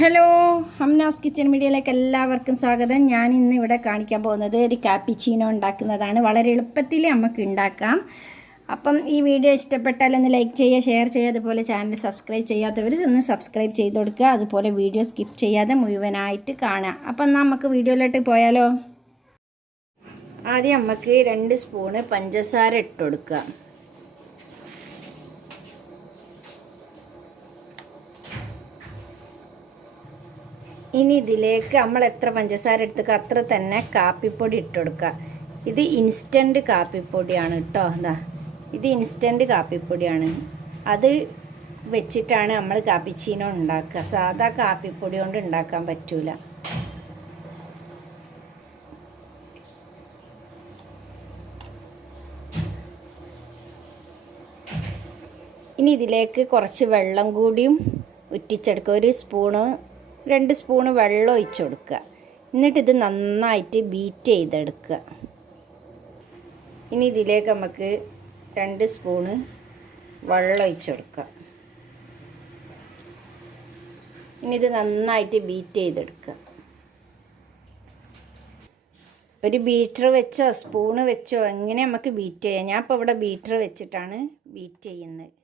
Hello Hamnas kitchen മീഡിയയിലേക്ക് എല്ലാവർക്കും സ്വാഗതം. ഞാൻ ഇന്ന് ഇവിടെ കാണിക്കാൻ പോകുന്നത് ഒരു കാപ്പിച്ചീനോ ഉണ്ടാക്കുന്നതാണ്. വളരെ എളുപ്പത്തിൽ നമുക്ക് ഉണ്ടാക്കാം. അപ്പം ഈ വീഡിയോ ഇഷ്ടപ്പെട്ടാൽ ഒന്ന് ലൈക്ക് ചെയ്യുക, ഷെയർ ചെയ്യുക, അതുപോലെ ചാനൽ സബ്സ്ക്രൈബ് ചെയ്യാത്തവർ ഒന്ന് സബ്സ്ക്രൈബ് ചെയ്ത് കൊടുക്കുക. അതുപോലെ വീഡിയോ സ്കിപ്പ് ചെയ്യാതെ മുഴുവനായിട്ട് കാണുക. അപ്പം നമുക്ക് വീഡിയോയിലോട്ട് പോയാലോ. ആദ്യം നമുക്ക് 2 സ്പൂണ് പഞ്ചസാര ഇട്ട് കൊടുക്കുക. ഇനി ഇതിലേക്ക് നമ്മൾ എത്ര പഞ്ചസാര എടുത്തുക അത്ര തന്നെ കാപ്പിപ്പൊടി ഇട്ട് കൊടുക്കുക. ഇത് ഇൻസ്റ്റൻറ്റ് കാപ്പിപ്പൊടിയാണ് കേട്ടോ. അതാ ഇത് ഇൻസ്റ്റൻറ്റ് കാപ്പിപ്പൊടിയാണ്. അത് വെച്ചിട്ടാണ് നമ്മൾ കാപ്പിച്ചീനോ ഉണ്ടാക്കുക. സാധാ കാപ്പിപ്പൊടി കൊണ്ട് ഉണ്ടാക്കാൻ പറ്റൂല. ഇനി ഇതിലേക്ക് കുറച്ച് വെള്ളം കൂടിയും ഉറ്റിച്ചെടുക്കുക. 2 സ്പൂണ് വെള്ളം ഒഴിച്ച് കൊടുക്കുക. എന്നിട്ട് ഇത് നന്നായിട്ട് ബീറ്റ് ചെയ്തെടുക്കുക. ഇനി ഇതിലേക്ക് നമുക്ക് 2 സ്പൂണ് വെള്ളം ഒഴിച്ച് കൊടുക്കുക. ഇനി ഇത് നന്നായിട്ട് ബീറ്റ് ചെയ്തെടുക്കുക. ഒരു ബീറ്റർ വെച്ചോ സ്പൂണ് വെച്ചോ എങ്ങനെ നമുക്ക് ബീറ്റ് ചെയ്യാം. ഞാൻ ഇപ്പോൾ ഇവിടെ ബീറ്റർ വെച്ചിട്ടാണ് ബീറ്റ് ചെയ്യുന്നത്.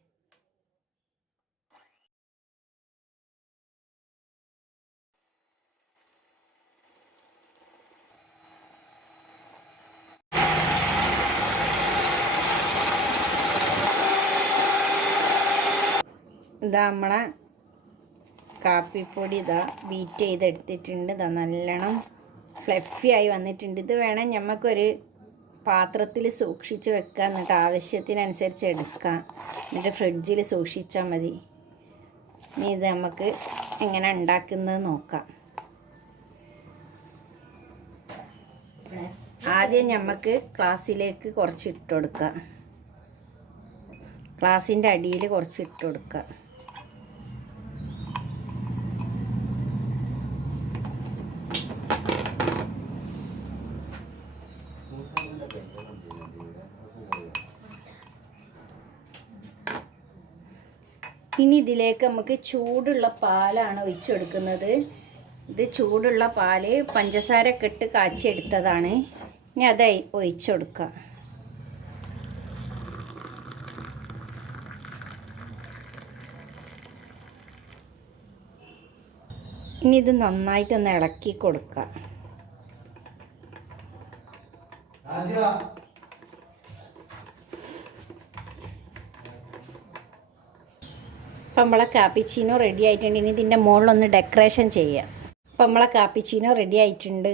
ഇതാ നമ്മളെ കാപ്പിപ്പൊടി ഇതാ ബീറ്റ് ചെയ്തെടുത്തിട്ടുണ്ട്. ഇതാ നല്ലോണം ഫ്ലഫി ആയി വന്നിട്ടുണ്ട്. ഇത് വേണം നമുക്കൊരു പാത്രത്തിൽ സൂക്ഷിച്ച് വെക്കാം. എന്നിട്ട് ആവശ്യത്തിനനുസരിച്ച് എടുക്കാം. എന്നിട്ട് ഫ്രിഡ്ജിൽ സൂക്ഷിച്ചാൽ മതി. ഇനി ഇത് നമുക്ക് എങ്ങനെ ഉണ്ടാക്കുന്നത് നോക്കാം. ആദ്യം നമുക്ക് ഗ്ലാസ്സിലേക്ക് കുറച്ച് ഇട്ട് കൊടുക്കാം. ഗ്ലാസിൻ്റെ അടിയിൽ കുറച്ച് ഇട്ട് കൊടുക്കുക. ഇനി ഇതിലേക്ക് നമുക്ക് ചൂടുള്ള പാലാണ് ഒഴിച്ചു കൊടുക്കുന്നത്. ഇത് ചൂടുള്ള പാല് പഞ്ചസാര ഒക്കെ ഇട്ട് കാച്ചിയെടുത്തതാണ്. ഇനി അത് ഒഴിച്ചു കൊടുക്കുക. ഇനി ഇത് നന്നായിട്ടൊന്ന് ഇളക്കി കൊടുക്കുക. അപ്പം നമ്മളെ കാപ്പിച്ചീനോ റെഡി ആയിട്ടുണ്ട്. ഇനി ഇതിൻ്റെ മുകളിലൊന്ന് ഡെക്കറേഷൻ ചെയ്യാം. അപ്പം നമ്മളെ കാപ്പിച്ചീനോ റെഡി ആയിട്ടുണ്ട്.